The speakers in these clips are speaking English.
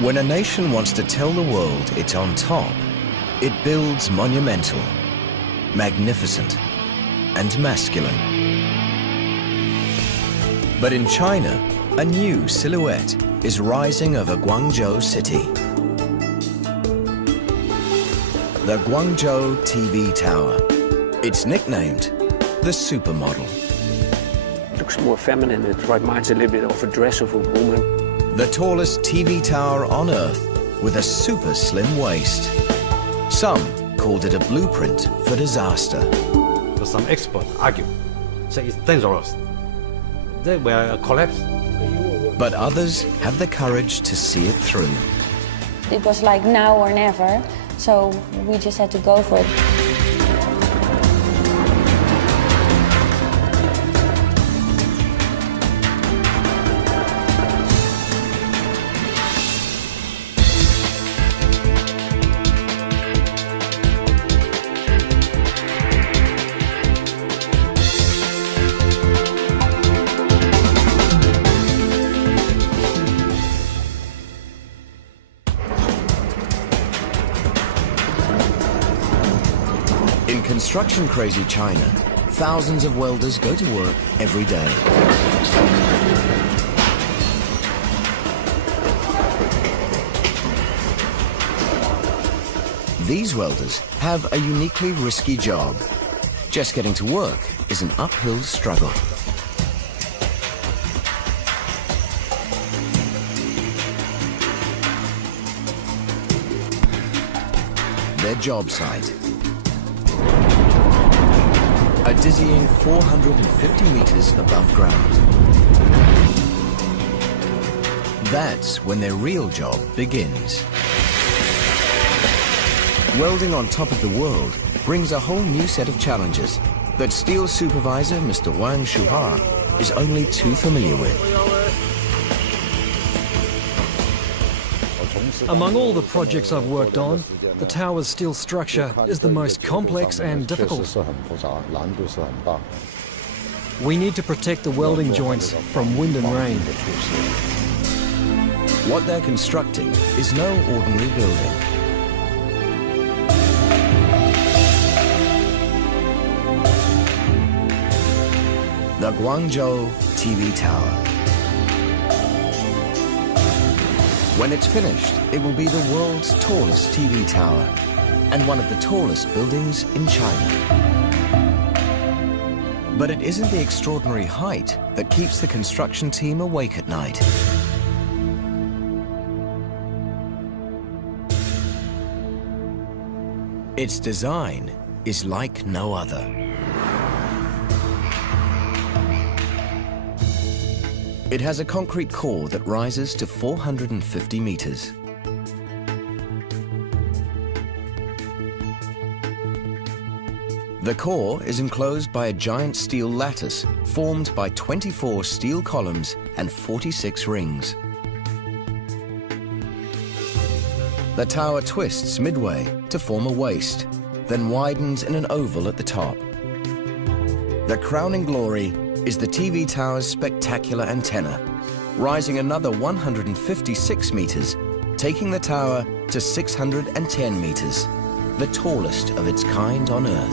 When a nation wants to tell the world it's on top, it builds monumental, magnificent, and masculine. But in China, a new silhouette is rising over Guangzhou city. The Guangzhou TV Tower. It's nicknamed the supermodel. It looks more feminine. It reminds a little bit of a dress of a woman. The tallest TV tower on Earth with a super slim waist. Some called it a blueprint for disaster. Some experts argue, say it's dangerous. They will collapse. But others have the courage to see it through. It was like now or never, so we just had to go for it. In construction-crazy China, thousands of welders go to work every day. These welders have a uniquely risky job. Just getting to work is an uphill struggle. Their job site. A dizzying 450 meters above ground. That's when their real job begins. Welding on top of the world brings a whole new set of challenges that steel supervisor Mr. Wang Shuhua is only too familiar with. Among all the projects I've worked on, the tower's steel structure is the most complex and difficult. We need to protect the welding joints from wind and rain. What they're constructing is no ordinary building. The Guangzhou TV Tower. When it's finished, it will be the world's tallest TV tower and one of the tallest buildings in China. But it isn't the extraordinary height that keeps the construction team awake at night. Its design is like no other. It has a concrete core that rises to 450 meters. The core is enclosed by a giant steel lattice formed by 24 steel columns and 46 rings. The tower twists midway to form a waist, then widens in an oval at the top. The crowning glory is the TV tower's spectacular antenna, rising another 156 meters, taking the tower to 610 meters, the tallest of its kind on Earth.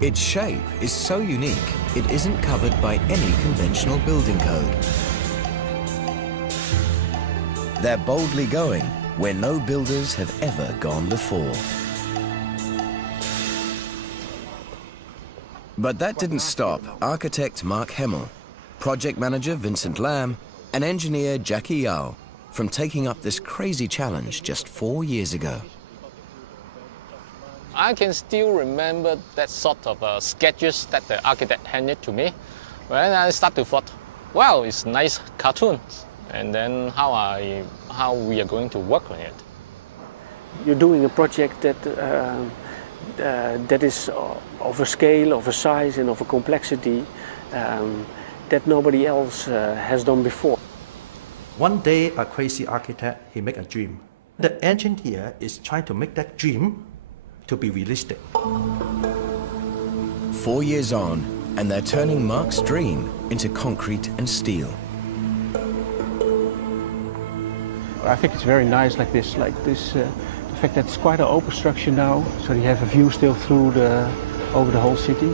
Its shape is so unique, it isn't covered by any conventional building code. They're boldly going where no builders have ever gone before. But that didn't stop architect Mark Hemmel, project manager Vincent Lam, and engineer Jackie Yao from taking up this crazy challenge just 4 years ago. I can still remember that sort of sketches that the architect handed to me. When I start to thought, wow, it's nice cartoons. And then how we are going to work on it. You're doing a project that that is of a scale, of a size, and of a complexity that nobody else has done before. One day, a crazy architect, he make a dream. The engineer is trying to make that dream to be realistic. 4 years on, and they're turning Mark's dream into concrete and steel. I think it's very nice like this, the fact that it's quite an open structure now, so you have a view still through over the whole city.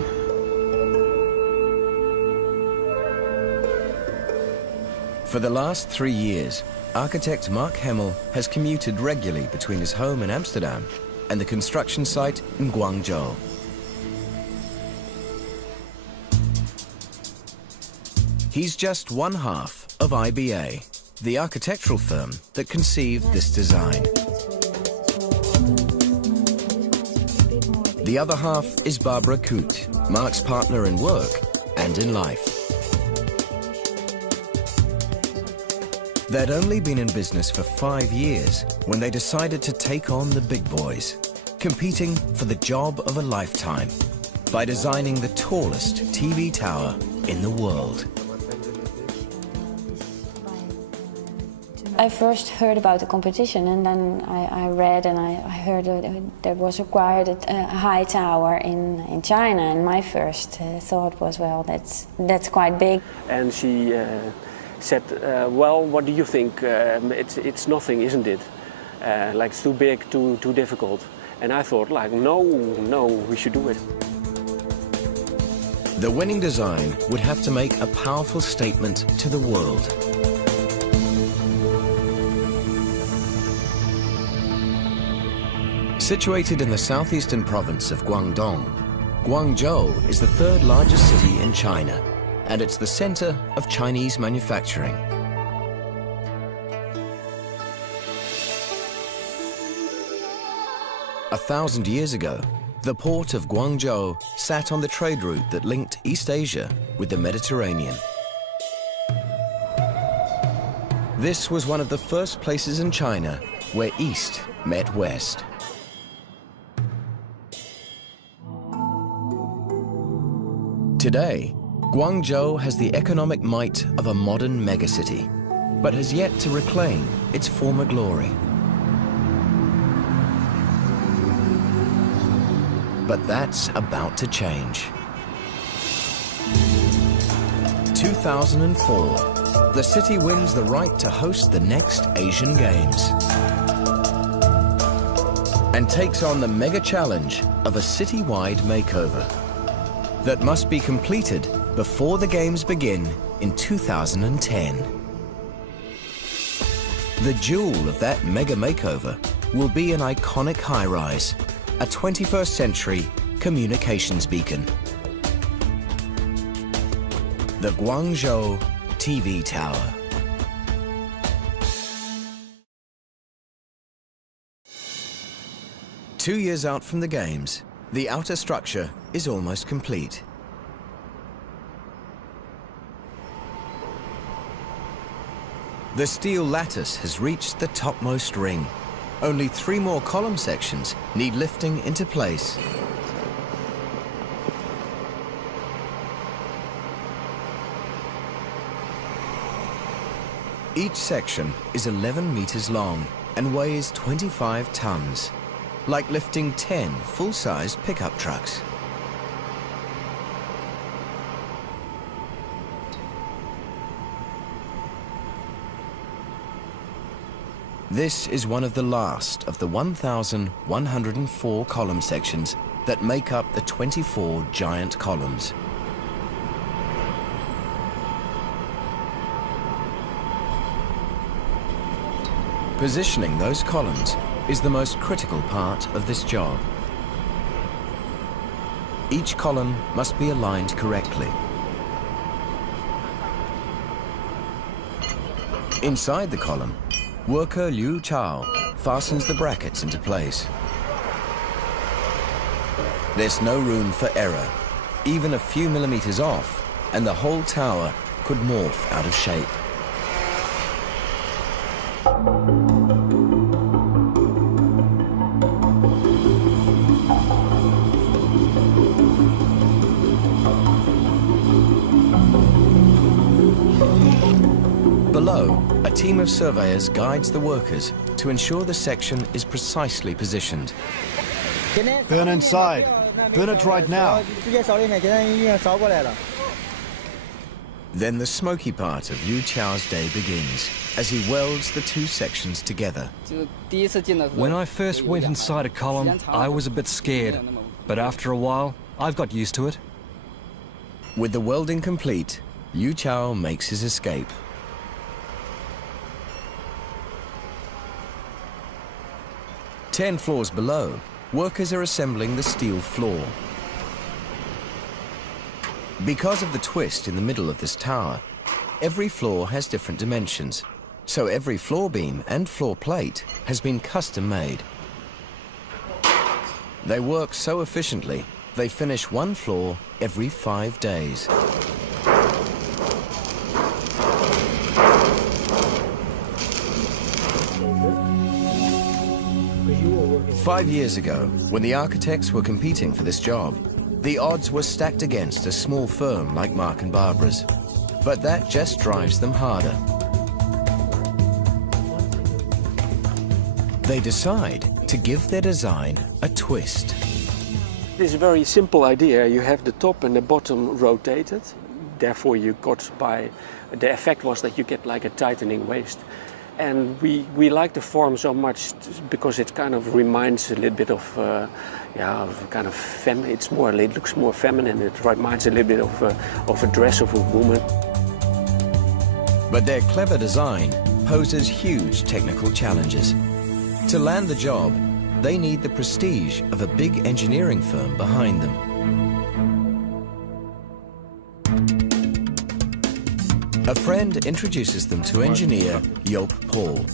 For the last 3 years, architect Mark Hemmel has commuted regularly between his home in Amsterdam and the construction site in Guangzhou. He's just one half of IBA, the architectural firm that conceived this design. The other half is Barbara Koot, Mark's partner in work and in life. They'd only been in business for 5 years when they decided to take on the big boys, competing for the job of a lifetime by designing the tallest TV tower in the world. I first heard about the competition, and then I read and I heard that there was required a high tower in China, and my first thought was, well, that's quite big. And she said, well, what do you think? It's nothing, isn't it? Like it's too big, too difficult. And I thought, like, no, we should do it. The winning design would have to make a powerful statement to the world. Situated in the southeastern province of Guangdong, Guangzhou is the third largest city in China, and it's the center of Chinese manufacturing. A 1,000 years ago, the port of Guangzhou sat on the trade route that linked East Asia with the Mediterranean. This was one of the first places in China where East met West. Today, Guangzhou has the economic might of a modern megacity, but has yet to reclaim its former glory. But that's about to change. 2004, the city wins the right to host the next Asian Games and takes on the mega challenge of a citywide makeover that must be completed before the Games begin in 2010. The jewel of that mega makeover will be an iconic high-rise, a 21st century communications beacon. The Guangzhou TV Tower. Two years out from the Games, the outer structure is almost complete. The steel lattice has reached the topmost ring. Only 3 more column sections need lifting into place. Each section is 11 meters long and weighs 25 tons, like lifting 10 full-size pickup trucks. This is one of the last of the 1,104 column sections that make up the 24 giant columns. Positioning those columns is the most critical part of this job. Each column must be aligned correctly. Inside the column, worker Liu Chao fastens the brackets into place. There's no room for error. Even a few millimeters off, and the whole tower could morph out of shape. Below, a team of surveyors guides the workers to ensure the section is precisely positioned. Burn inside. Burn it right now. Then the smoky part of Yu Chao's day begins as he welds the two sections together. When I first went inside a column, I was a bit scared, but after a while, I've got used to it. With the welding complete, Yu Chao makes his escape. Ten floors below, workers are assembling the steel floor. Because of the twist in the middle of this tower, every floor has different dimensions, so every floor beam and floor plate has been custom made. They work so efficiently, they finish one floor every 5 days. Five years ago, when the architects were competing for this job, the odds were stacked against a small firm like Mark & Barbara's. But that just drives them harder. They decide to give their design a twist. It's a very simple idea. You have the top and the bottom rotated. Therefore, you got the effect was that you get like a tightening waist. And we like the form so much because it kind of reminds a little bit of, of kind of it looks more feminine. It reminds a little bit of a dress of a woman. But their clever design poses huge technical challenges. To land the job, they need the prestige of a big engineering firm behind them. A friend introduces them to engineer Joop Paul,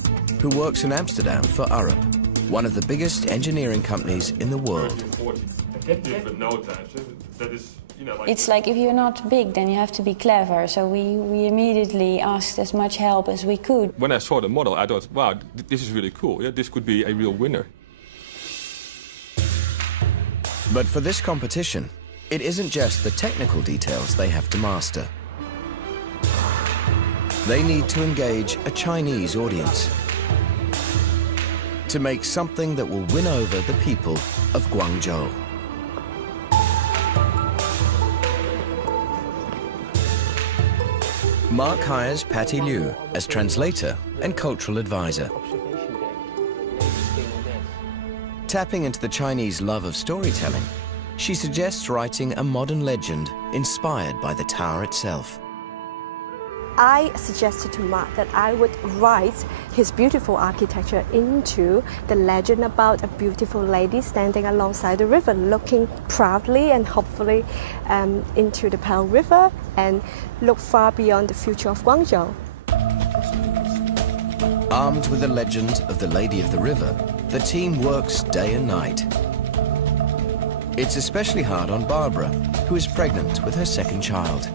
who works in Amsterdam for Arup, one of the biggest engineering companies in the world. It's like if you're not big, then you have to be clever. So we immediately asked as much help as we could. When I saw the model, I thought, wow, this is really cool. Yeah, this could be a real winner. But for this competition, it isn't just the technical details they have to master. They need to engage a Chinese audience to make something that will win over the people of Guangzhou. Mark hires Patty Liu as translator and cultural advisor. Tapping into the Chinese love of storytelling, she suggests writing a modern legend inspired by the tower itself. I suggested to Mark that I would write his beautiful architecture into the legend about a beautiful lady standing alongside the river, looking proudly and hopefully into the Pearl River and look far beyond the future of Guangzhou. Armed with the legend of the Lady of the River, the team works day and night. It's especially hard on Barbara, who is pregnant with her second child.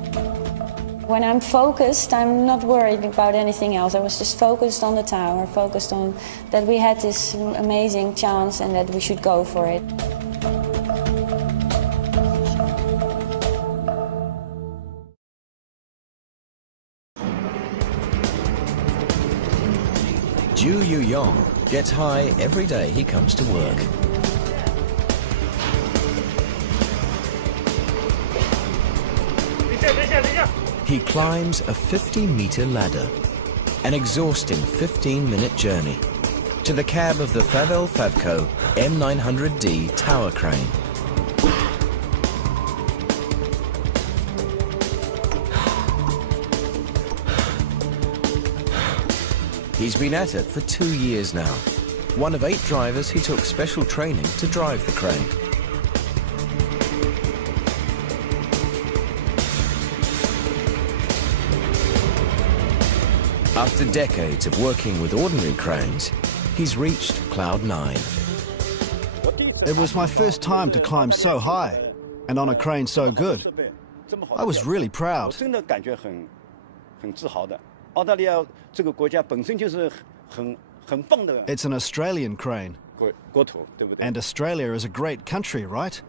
When I'm focused, I'm not worried about anything else. I was just focused on the tower, focused on that we had this amazing chance and that we should go for it. Ju Yuyong gets high every day he comes to work. He climbs a 50-meter ladder, an exhausting 15-minute journey, to the cab of the Favel Favco M900D tower crane. He's been at it for 2 years now, one of 8 drivers who took special training to drive the crane. After decades of working with ordinary cranes, he's reached Cloud 9. It was my first time to climb so high, and on a crane so good. I was really proud. It's an Australian crane. And Australia is a great country, right?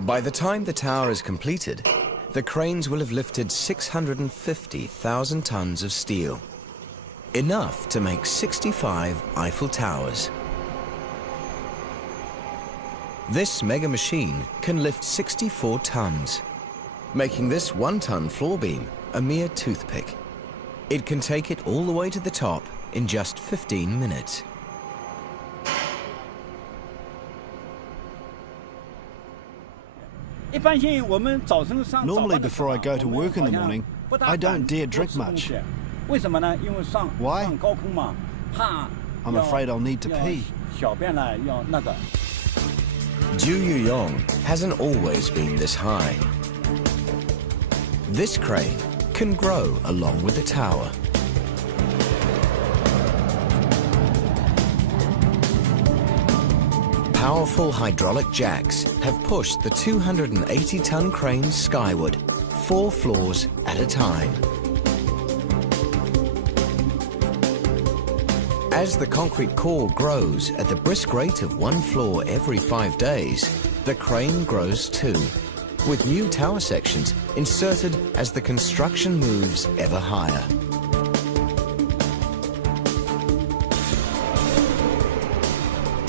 By the time the tower is completed, the cranes will have lifted 650,000 tons of steel, enough to make 65 Eiffel Towers. This mega machine can lift 64 tons, making this 1-ton floor beam a mere toothpick. It can take it all the way to the top in just 15 minutes. Normally before I go to work in the morning, I don't dare drink much. Why? I'm afraid I'll need to pee. Yuyong hasn't always been this high. This crane can grow along with the tower. Powerful hydraulic jacks have pushed the 280-ton crane skyward, 4 floors at a time. As the concrete core grows at the brisk rate of 1 floor every 5 days, the crane grows too, with new tower sections inserted as the construction moves ever higher.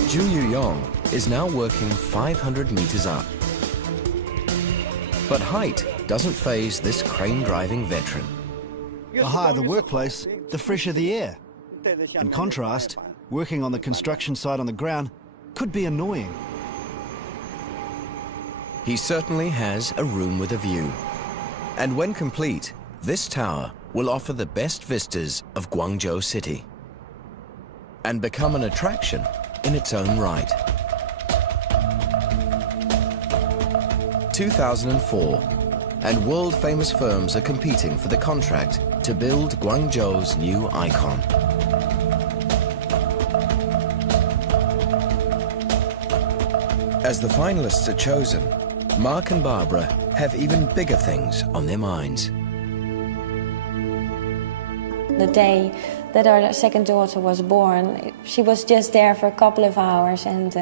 Yuyong is now working 500 meters up. But height doesn't faze this crane-driving veteran. The higher the workplace, the fresher the air. In contrast, working on the construction site on the ground could be annoying. He certainly has a room with a view. And when complete, this tower will offer the best vistas of Guangzhou City and become an attraction in its own right. 2004, and world-famous firms are competing for the contract to build Guangzhou's new icon. As the finalists are chosen, Mark and Barbara have even bigger things on their minds. The day that our second daughter was born, she was just there for a couple of hours, and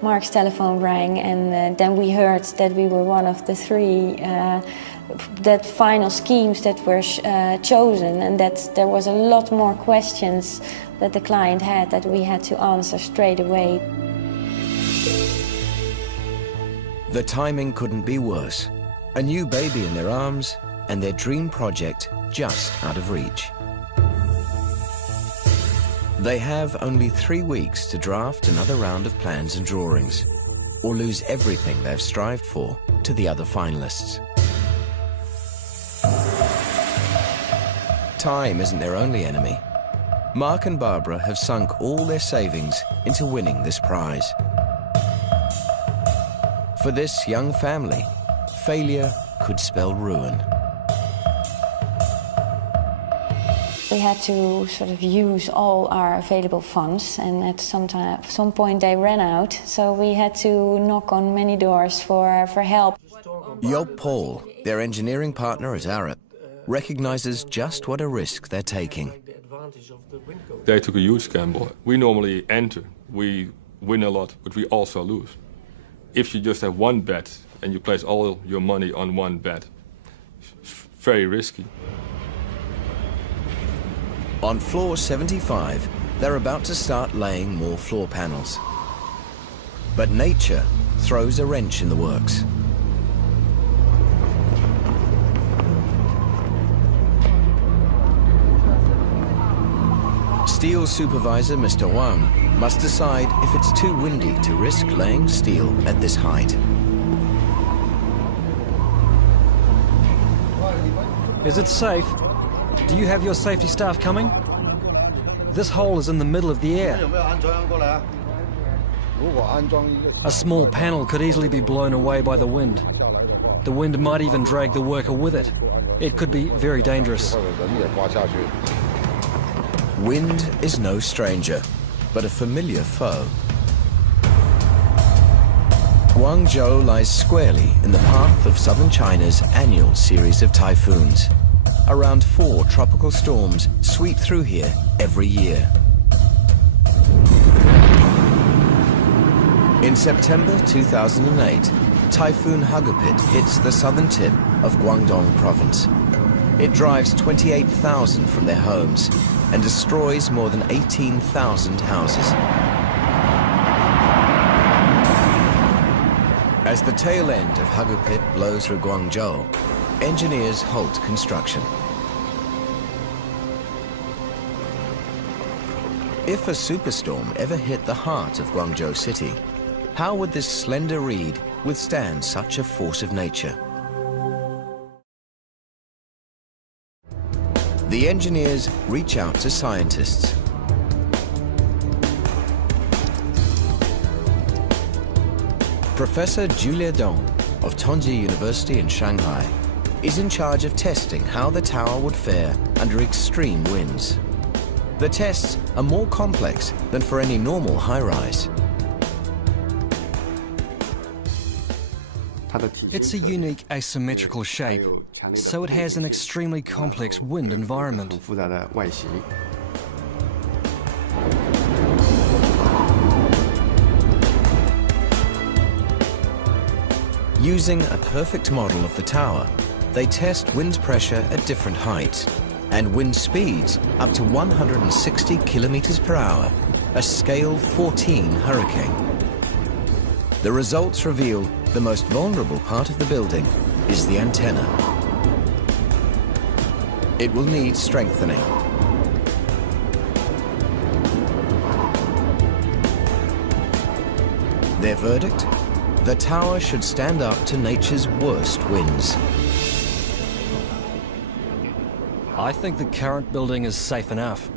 Mark's telephone rang, and then we heard that we were one of the 3 that final schemes that were chosen, and that there was a lot more questions that the client had that we had to answer straight away. The timing couldn't be worse. A new baby in their arms and their dream project just out of reach. They have only 3 weeks to draft another round of plans and drawings, or lose everything they've strived for to the other finalists. Time isn't their only enemy. Mark and Barbara have sunk all their savings into winning this prize. For this young family, failure could spell ruin. We had to sort of use all our available funds, and at some point they ran out, so we had to knock on many doors for help. Job Paul, their engineering partner at Arup, recognizes just what a risk they're taking. They took a huge gamble. We normally enter, we win a lot, but we also lose. If you just have one bet and you place all your money on one bet, very risky. On floor 75, they're about to start laying more floor panels. But nature throws a wrench in the works. Steel supervisor Mr. Wang must decide if it's too windy to risk laying steel at this height. Is it safe? Do you have your safety staff coming? This hole is in the middle of the air. A small panel could easily be blown away by the wind. The wind might even drag the worker with it. It could be very dangerous. Wind is no stranger, but a familiar foe. Guangzhou lies squarely in the path of southern China's annual series of typhoons. Around 4 tropical storms sweep through here every year. In September 2008, Typhoon Hagupit hits the southern tip of Guangdong province. It drives 28,000 from their homes and destroys more than 18,000 houses. As the tail end of Hagupit blows through Guangzhou, engineers halt construction. If a superstorm ever hit the heart of Guangzhou city, how would this slender reed withstand such a force of nature? The engineers reach out to scientists. Professor Julia Dong of Tongji University in Shanghai is in charge of testing how the tower would fare under extreme winds. The tests are more complex than for any normal high-rise. It's a unique asymmetrical shape, so it has an extremely complex wind environment. Using a perfect model of the tower, they test wind pressure at different heights and wind speeds up to 160 kilometers per hour, a scale 14 hurricane. The results reveal the most vulnerable part of the building is the antenna. It will need strengthening. Their verdict? The tower should stand up to nature's worst winds. I think the current building is safe enough.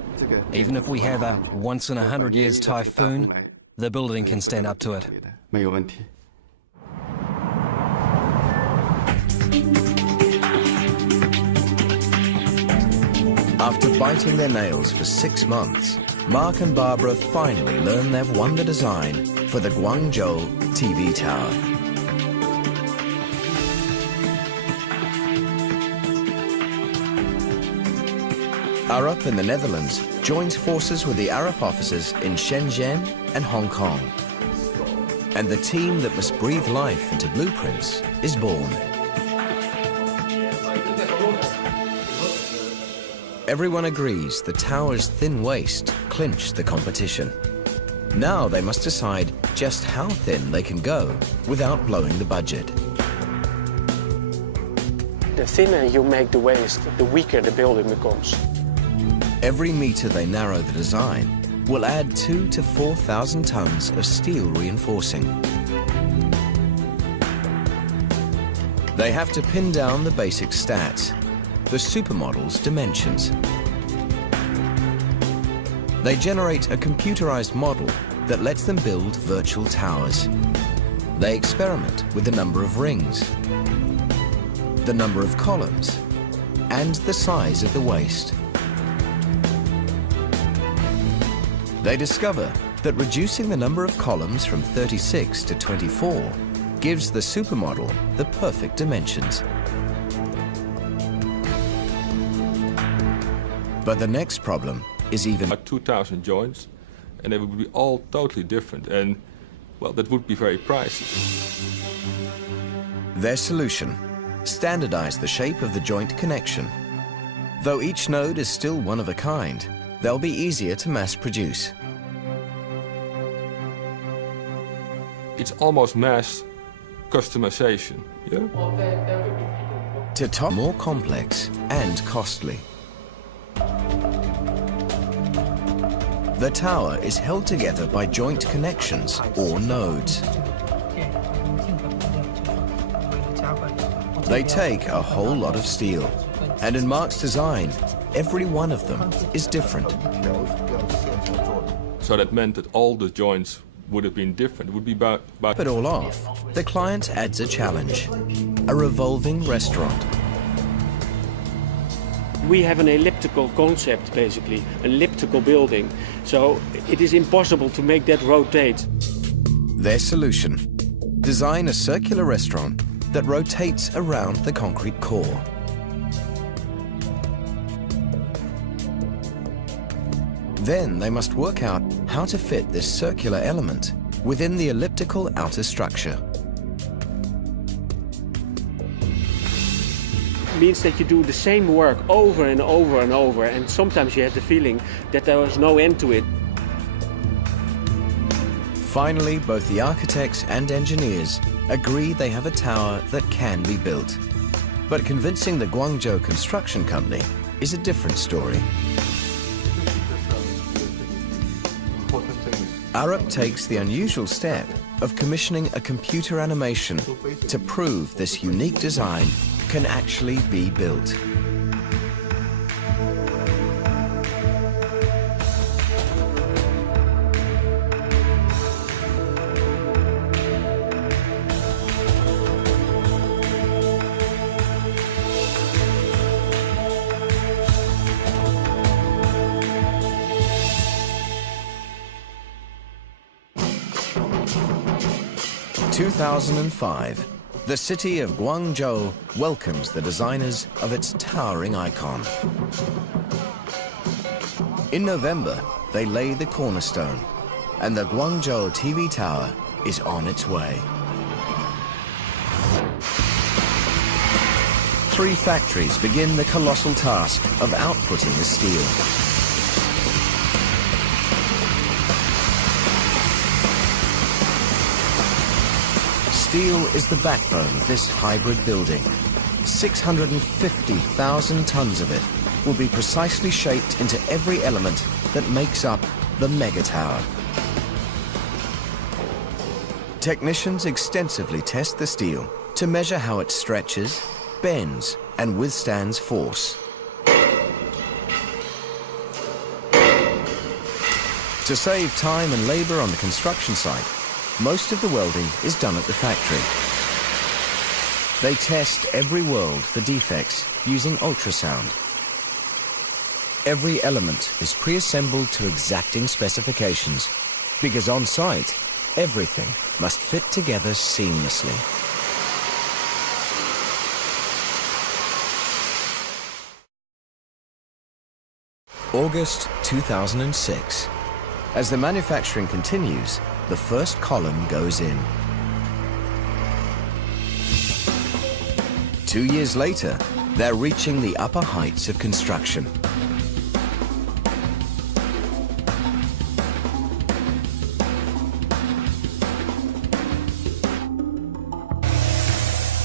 Even if we have a once-in-a-100-years typhoon, the building can stand up to it. After biting their nails for 6 months, Mark and Barbara finally learn they've won the design for the Guangzhou TV tower. Arup in the Netherlands joins forces with the Arup officers in Shenzhen and Hong Kong. And the team that must breathe life into blueprints is born. Everyone agrees the tower's thin waist clinched the competition. Now they must decide just how thin they can go without blowing the budget. The thinner you make the waist, the weaker the building becomes. Every meter they narrow the design will add 2,000 to 4,000 tons of steel reinforcing. They have to pin down the basic stats, the supermodel's dimensions. They generate a computerized model that lets them build virtual towers. They experiment with the number of rings, the number of columns, and the size of the waist. They discover that reducing the number of columns from 36 to 24 gives the supermodel the perfect dimensions. But the next problem is even 2,000 joints, and they would be all totally different, and well, that would be very pricey. Their solution: standardize the shape of the joint connection. Though each node is still one of a kind, they'll be easier to mass produce. It's almost mass customization, yeah? To top, more complex and costly. The tower is held together by joint connections or nodes. They take a whole lot of steel, and in Mark's design, every one of them is different. So that meant that all the joints would have been different. It would be about But all off, the client adds a challenge: a revolving restaurant. We have an elliptical concept, basically, an elliptical building, so it is impossible to make that rotate. Their solution: design a circular restaurant that rotates around the concrete core. Then they must work out how to fit this circular element within the elliptical outer structure. It means that you do the same work over and over and over, and sometimes you have the feeling that there was no end to it. Finally, both the architects and engineers agree they have a tower that can be built. But convincing the Guangzhou Construction Company is a different story. Arup takes the unusual step of commissioning a computer animation to prove this unique design can actually be built. In 2005, the city of Guangzhou welcomes the designers of its towering icon. In November, they lay the cornerstone, and the Guangzhou TV Tower is on its way. 3 factories begin the colossal task of outputting the steel. Steel is the backbone of this hybrid building. 650,000 tons of it will be precisely shaped into every element that makes up the mega tower. Technicians extensively test the steel to measure how it stretches, bends, and withstands force. To save time and labor on the construction site, most of the welding is done at the factory. They test every weld for defects using ultrasound. Every element is pre-assembled to exacting specifications, because on site, everything must fit together seamlessly. August 2006. As the manufacturing continues, the first column goes in. 2 years later, they're reaching the upper heights of construction.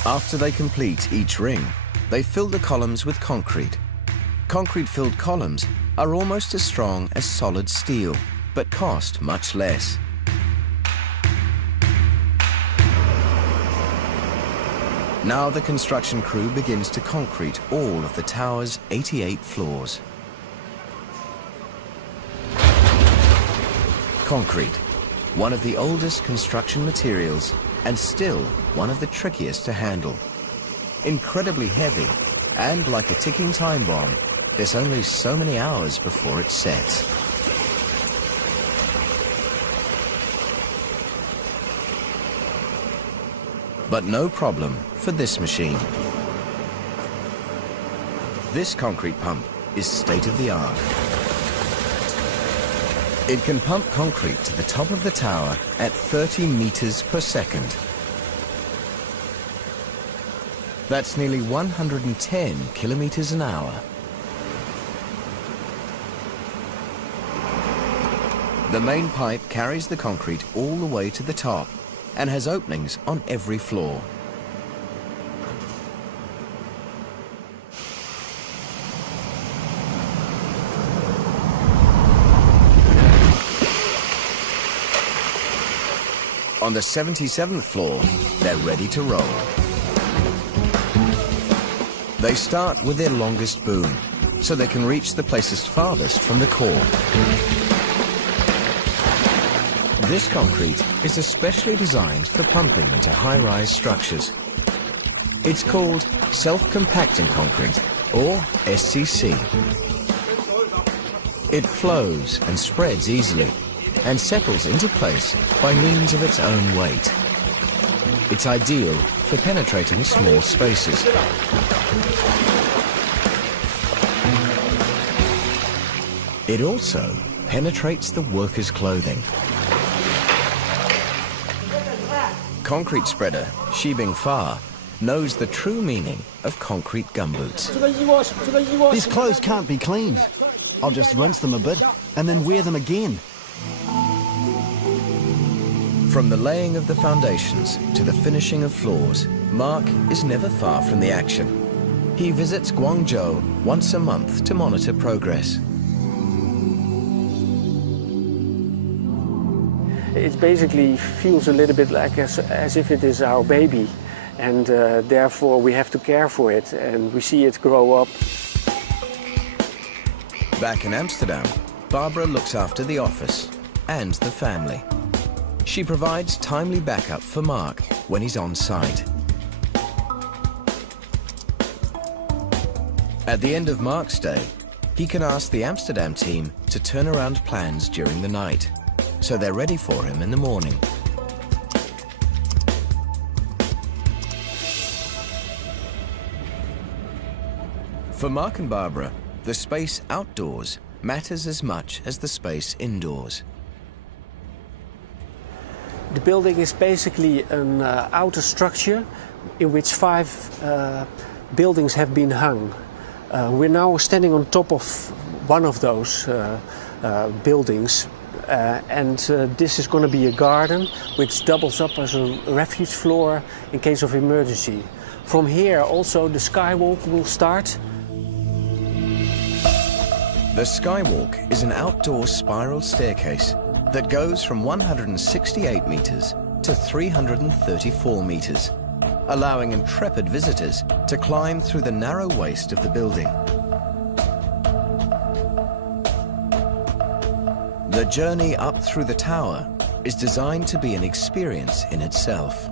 After they complete each ring, they fill the columns with concrete. Concrete-filled columns are almost as strong as solid steel, but cost much less. Now the construction crew begins to concrete all of the tower's 88 floors. Concrete, one of the oldest construction materials and still one of the trickiest to handle. Incredibly heavy, and like a ticking time bomb, there's only so many hours before it sets. But no problem for this machine. This concrete pump is state-of-the-art. It can pump concrete to the top of the tower at 30 meters per second. That's nearly 110 kilometers an hour. The main pipe carries the concrete all the way to the top and has openings on every floor. On the 77th floor, they're ready to roll. They start with their longest boom, so they can reach the places farthest from the core. This concrete is especially designed for pumping into high-rise structures. It's called self-compacting concrete, or SCC. It flows and spreads easily and settles into place by means of its own weight. It's ideal for penetrating small spaces. It also penetrates the workers' clothing. Concrete spreader Xi Bingfa knows the true meaning of concrete gumboots. These clothes can't be cleaned. I'll just rinse them a bit and then wear them again. From the laying of the foundations to the finishing of floors, Mark is never far from the action. He visits Guangzhou once a month to monitor progress. It basically feels a little bit like as if it is our baby, and therefore we have to care for it and we see it grow up. Back in Amsterdam, Barbara looks after the office and the family. She provides timely backup for Mark when he's on site. At the end of Mark's day, he can ask the Amsterdam team to turn around plans during the night, so they're ready for him in the morning. For Mark and Barbara, the space outdoors matters as much as the space indoors. The building is basically an outer structure in which 5 buildings have been hung. We're now standing on top of one of those buildings, and this is going to be a garden which doubles up as a refuge floor in case of emergency. From here also the skywalk will start. The skywalk is an outdoor spiral staircase that goes from 168 meters to 334 meters, allowing intrepid visitors to climb through the narrow waist of the building. The journey up through the tower is designed to be an experience in itself.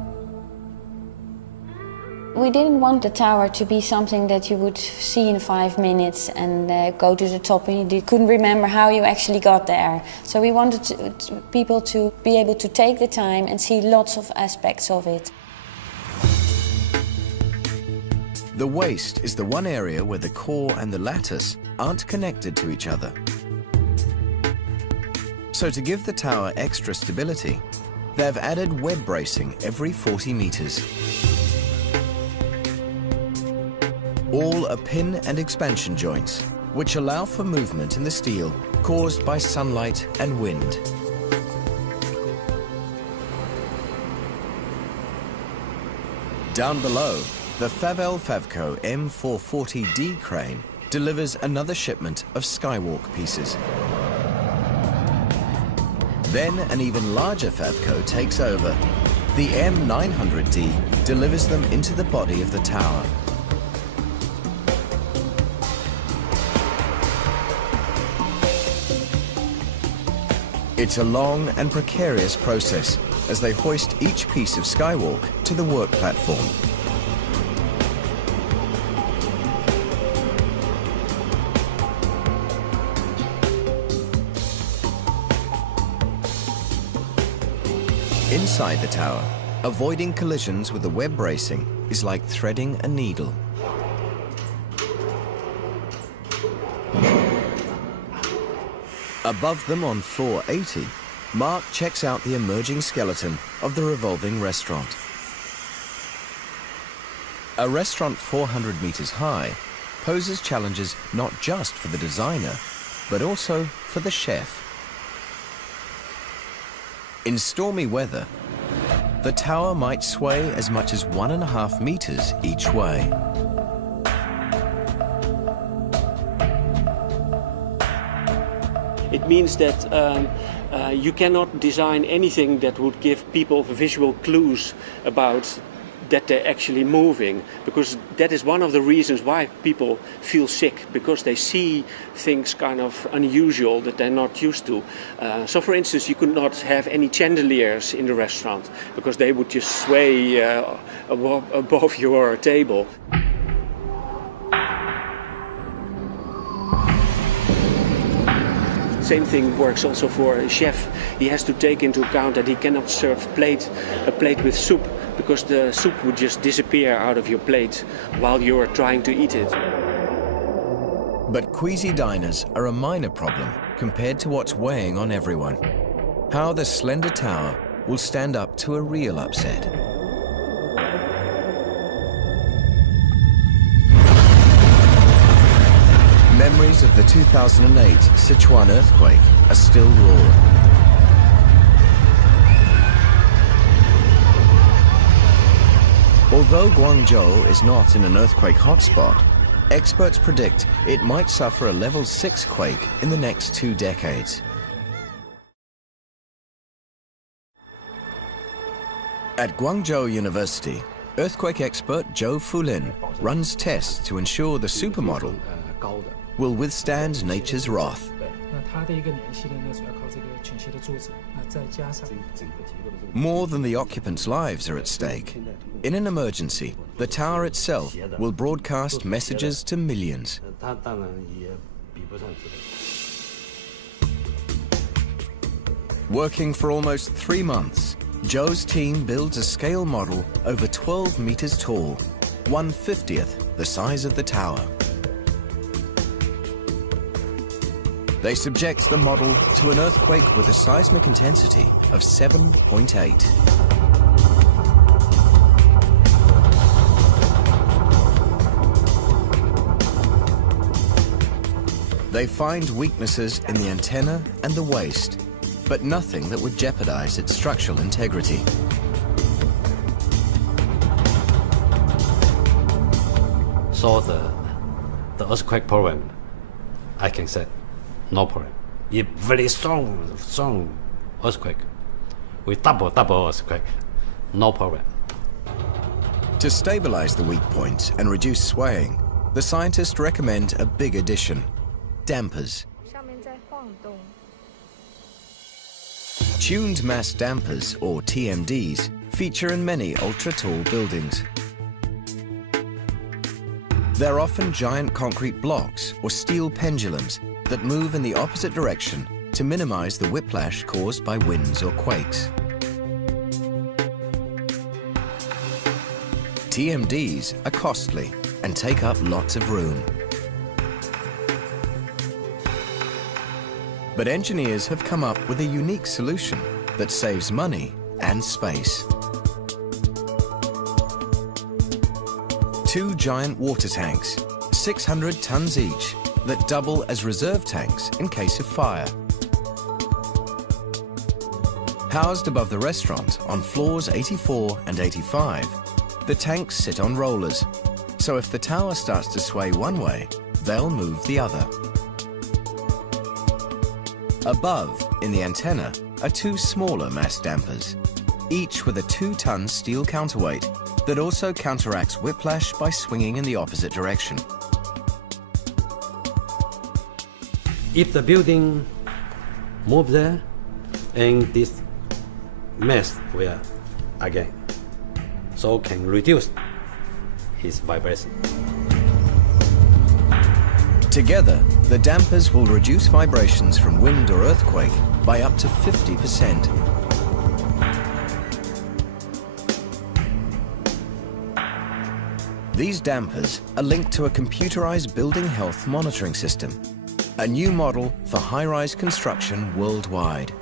We didn't want the tower to be something that you would see in 5 minutes and go to the top and you couldn't remember how you actually got there. So we wanted people to be able to take the time and see lots of aspects of it. The waist is the one area where the core and the lattice aren't connected to each other. So to give the tower extra stability, they've added web bracing every 40 meters. All are pin and expansion joints, which allow for movement in the steel caused by sunlight and wind. Down below, the Favel Favco M440D crane delivers another shipment of skywalk pieces. Then an even larger Favco takes over. The M900D delivers them into the body of the tower. It's a long and precarious process as they hoist each piece of skywalk to the work platform. Inside the tower, avoiding collisions with the web bracing is like threading a needle. Above them on floor 80, Mark checks out the emerging skeleton of the revolving restaurant. A restaurant 400 meters high poses challenges not just for the designer, but also for the chef. In stormy weather, the tower might sway as much as 1.5 meters each way. It means that you cannot design anything that would give people visual clues about that they're actually moving, because that is one of the reasons why people feel sick, because they see things kind of unusual that they're not used to. So for instance, you could not have any chandeliers in the restaurant because they would just sway above your table. Same thing works also for a chef. He has to take into account that he cannot serve a plate with soup, because the soup would just disappear out of your plate while you're trying to eat it. But queasy diners are a minor problem compared to what's weighing on everyone. How the slender tower will stand up to a real upset. Memories of the 2008 Sichuan earthquake are still raw. Although Guangzhou is not in an earthquake hotspot, experts predict it might suffer a level 6 quake in the next 2 decades. At Guangzhou University, earthquake expert Zhou Fulin runs tests to ensure the supermodel will withstand nature's wrath. More than the occupants' lives are at stake. In an emergency, the tower itself will broadcast messages to millions. Working for almost 3 months, Zhou's team builds a scale model over 12 meters tall, 1/50th the size of the tower. They subject the model to an earthquake with a seismic intensity of 7.8. They find weaknesses in the antenna and the waist, but nothing that would jeopardize its structural integrity. So the earthquake problem, I can say, no problem. If very strong earthquake, with double earthquake, no problem. To stabilize the weak points and reduce swaying, the scientists recommend a big addition: dampers. Tuned mass dampers, or TMDs, feature in many ultra-tall buildings. They're often giant concrete blocks or steel pendulums that move in the opposite direction to minimize the whiplash caused by winds or quakes. TMDs are costly and take up lots of room. But engineers have come up with a unique solution that saves money and space. 2 giant water tanks, 600 tons each, that double as reserve tanks in case of fire. Housed above the restaurant on floors 84 and 85, the tanks sit on rollers, so if the tower starts to sway one way, they'll move the other. Above, in the antenna, are 2 smaller mass dampers, each with a 2-ton steel counterweight that also counteracts whiplash by swinging in the opposite direction. If the building move there, and this mass will again, so can reduce its vibration. Together, the dampers will reduce vibrations from wind or earthquake by up to 50%. These dampers are linked to a computerized building health monitoring system, a new model for high-rise construction worldwide.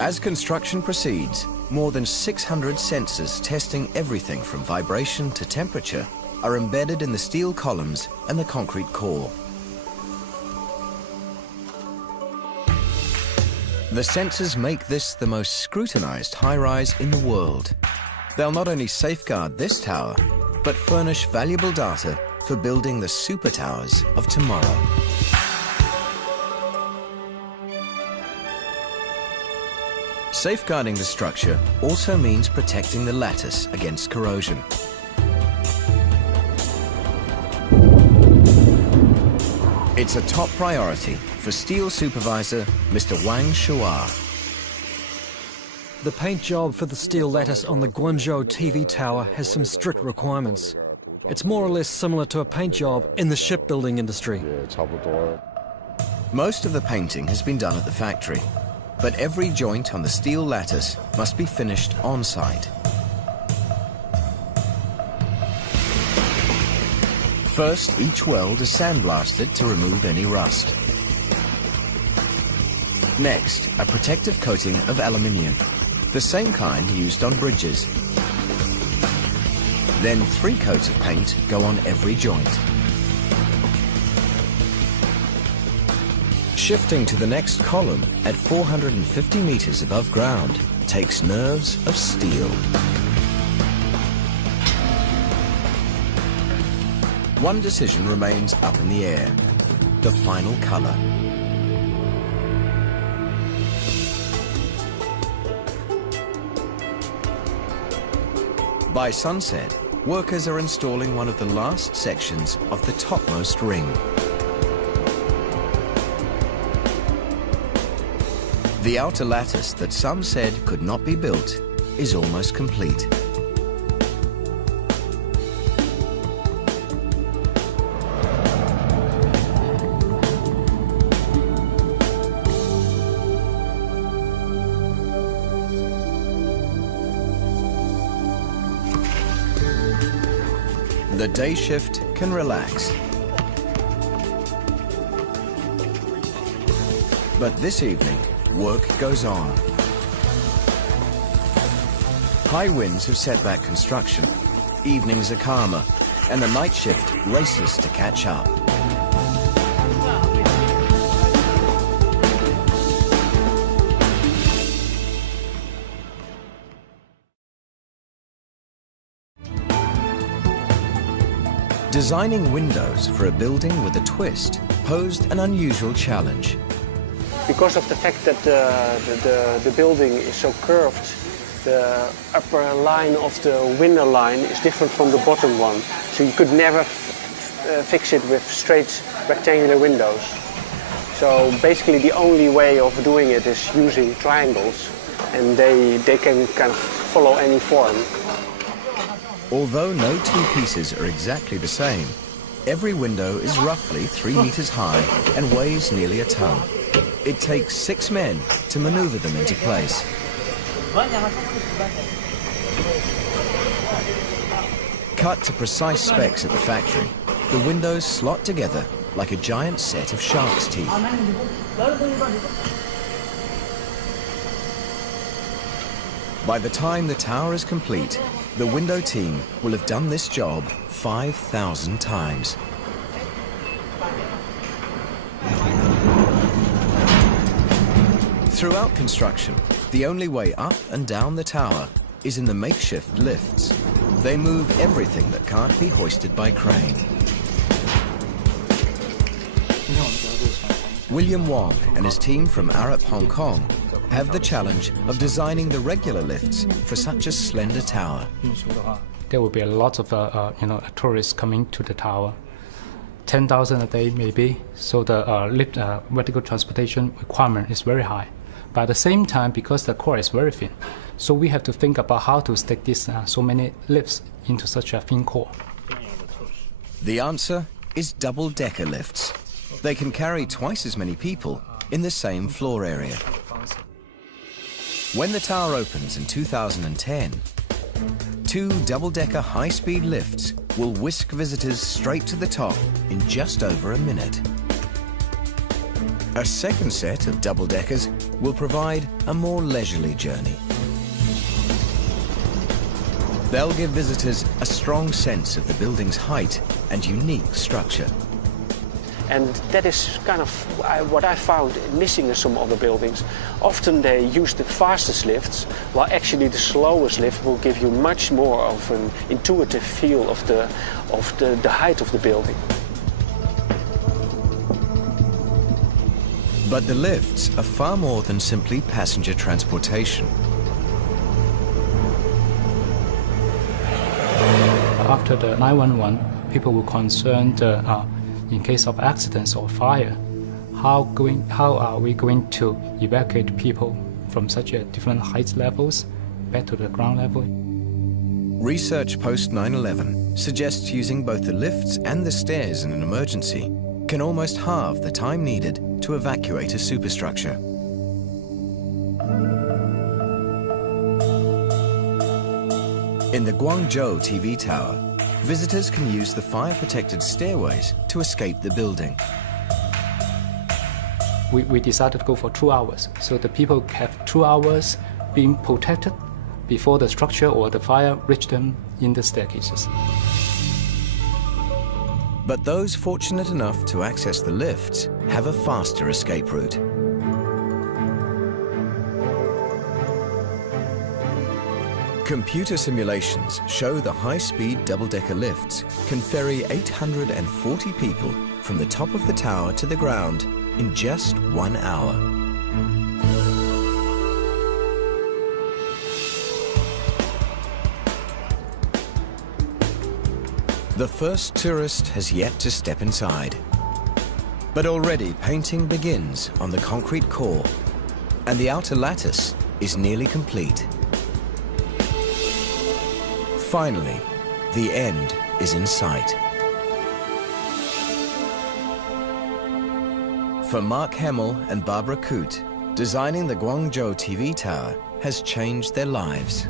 As construction proceeds, more than 600 sensors testing everything from vibration to temperature are embedded in the steel columns and the concrete core. The sensors make this the most scrutinized high-rise in the world. They'll not only safeguard this tower, but furnish valuable data for building the super towers of tomorrow. Safeguarding the structure also means protecting the lattice against corrosion. It's a top priority for steel supervisor Mr. Wang Shua. The paint job for the steel lattice on the Guangzhou TV tower has some strict requirements. It's more or less similar to a paint job in the shipbuilding industry. Most of the painting has been done at the factory, but every joint on the steel lattice must be finished on-site. First, each weld is sandblasted to remove any rust. Next, a protective coating of aluminium, the same kind used on bridges. Then 3 coats of paint go on every joint. Shifting to the next column at 450 meters above ground takes nerves of steel. One decision remains up in the air: the final color. By sunset, workers are installing one of the last sections of the topmost ring. The outer lattice that some said could not be built is almost complete. The day shift can relax. But this evening, work goes on. High winds have set back construction. Evenings are calmer, and the night shift races to catch up. Designing windows for a building with a twist posed an unusual challenge. Because of the fact that the building is so curved, the upper line of the window line is different from the bottom one. So you could never fix it with straight rectangular windows. So basically the only way of doing it is using triangles, and they can kind of follow any form. Although no two pieces are exactly the same, every window is roughly 3 meters high and weighs nearly a ton. It takes 6 men to maneuver them into place. Cut to precise specs at the factory, the windows slot together like a giant set of shark's teeth. By the time the tower is complete, the window team will have done this job 5,000 times. Throughout construction, the only way up and down the tower is in the makeshift lifts. They move everything that can't be hoisted by crane. William Wong and his team from Arup, Hong Kong, have the challenge of designing the regular lifts for such a slender tower. There will be a lot of tourists coming to the tower, 10,000 a day maybe. So the lift vertical transportation requirement is very high. But at the same time, because the core is very thin, so we have to think about how to stick this so many lifts into such a thin core. The answer is double-decker lifts. They can carry twice as many people in the same floor area. When the tower opens in 2010, 2 double-decker high-speed lifts will whisk visitors straight to the top in just over a minute. A second set of double-deckers will provide a more leisurely journey. They'll give visitors a strong sense of the building's height and unique structure. And that is kind of what I found missing in some other buildings. Often they use the fastest lifts, while actually the slowest lift will give you much more of an intuitive feel of the height of the building. But the lifts are far more than simply passenger transportation. After the 911, people were concerned in case of accidents or fire, how are we going to evacuate people from such a different height levels back to the ground level? Research post 9/11 suggests using both the lifts and the stairs in an emergency can almost halve the time needed to evacuate a superstructure. In the Guangzhou TV tower, visitors can use the fire-protected stairways to escape the building. We decided to go for 2 hours, so the people have 2 hours being protected before the structure or the fire reach them in the staircases. But those fortunate enough to access the lifts have a faster escape route. Computer simulations show the high-speed double-decker lifts can ferry 840 people from the top of the tower to the ground in just 1 hour. The first tourist has yet to step inside. But already painting begins on the concrete core, and the outer lattice is nearly complete. Finally, the end is in sight. For Mark Hemmel and Barbara Coote, designing the Guangzhou TV tower has changed their lives.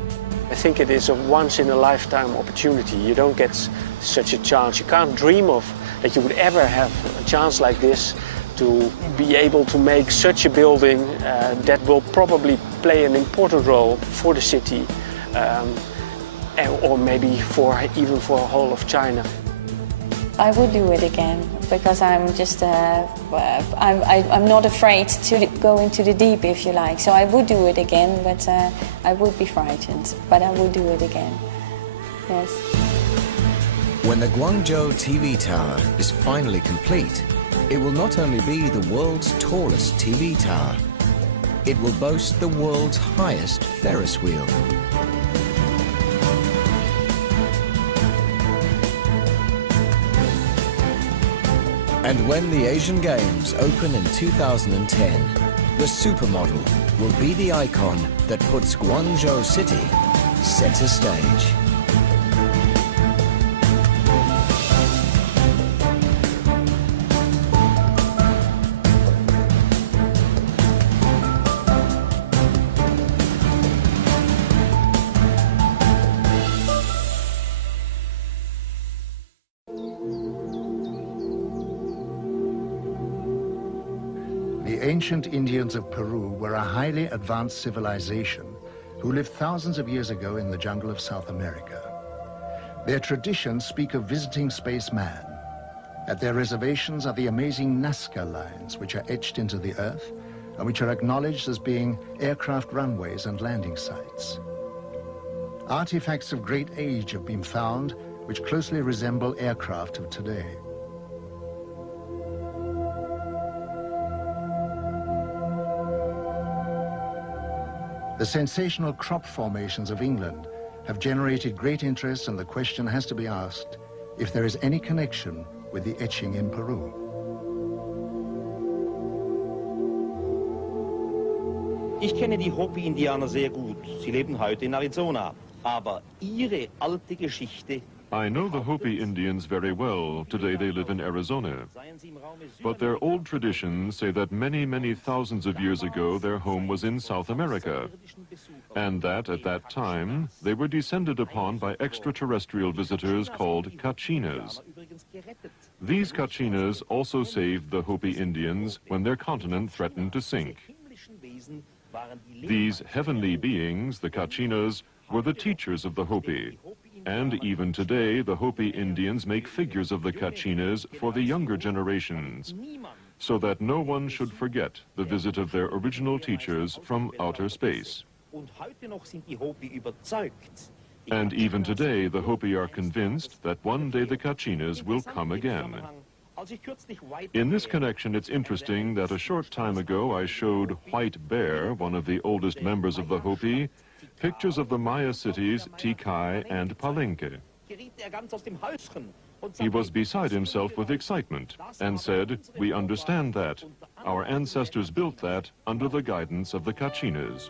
I think it is a once-in-a-lifetime opportunity. You don't get such a chance. You can't dream of that you would ever have a chance like this to be able to make such a building that will probably play an important role for the city. Or maybe even for the whole of China. I would do it again because I'm just I'm not afraid to go into the deep, if you like. So I would do it again, but I would be frightened. But I would do it again. Yes. When the Guangzhou TV tower is finally complete, it will not only be the world's tallest TV tower, it will boast the world's highest Ferris wheel. And when the Asian Games open in 2010, the supermodel will be the icon that puts Guangzhou City center stage. The ancient Indians of Peru were a highly advanced civilization who lived thousands of years ago in the jungle of South America. Their traditions speak of visiting spaceman. At their reservations are the amazing Nazca lines, which are etched into the earth and which are acknowledged as being aircraft runways and landing sites. Artifacts of great age have been found which closely resemble aircraft of today. The sensational crop formations of England have generated great interest, and the question has to be asked if there is any connection with the etching in Peru. Ich kenne die Hopi-Indianer sehr gut. Sie leben heute in Arizona. Aber ihre alte Geschichte. I know the Hopi Indians very well. Today they live in Arizona. But their old traditions say that many, many thousands of years ago their home was in South America. And that at that time they were descended upon by extraterrestrial visitors called Kachinas. These Kachinas also saved the Hopi Indians when their continent threatened to sink. These heavenly beings, the Kachinas, were the teachers of the Hopi. And even today, the Hopi Indians make figures of the Kachinas for the younger generations, so that no one should forget the visit of their original teachers from outer space. And even today, the Hopi are convinced that one day the Kachinas will come again. In this connection, it's interesting that a short time ago I showed White Bear, one of the oldest members of the Hopi, pictures of the Maya cities Tikal and Palenque. He was beside himself with excitement and said, "We understand that. Our ancestors built that under the guidance of the Kachinas."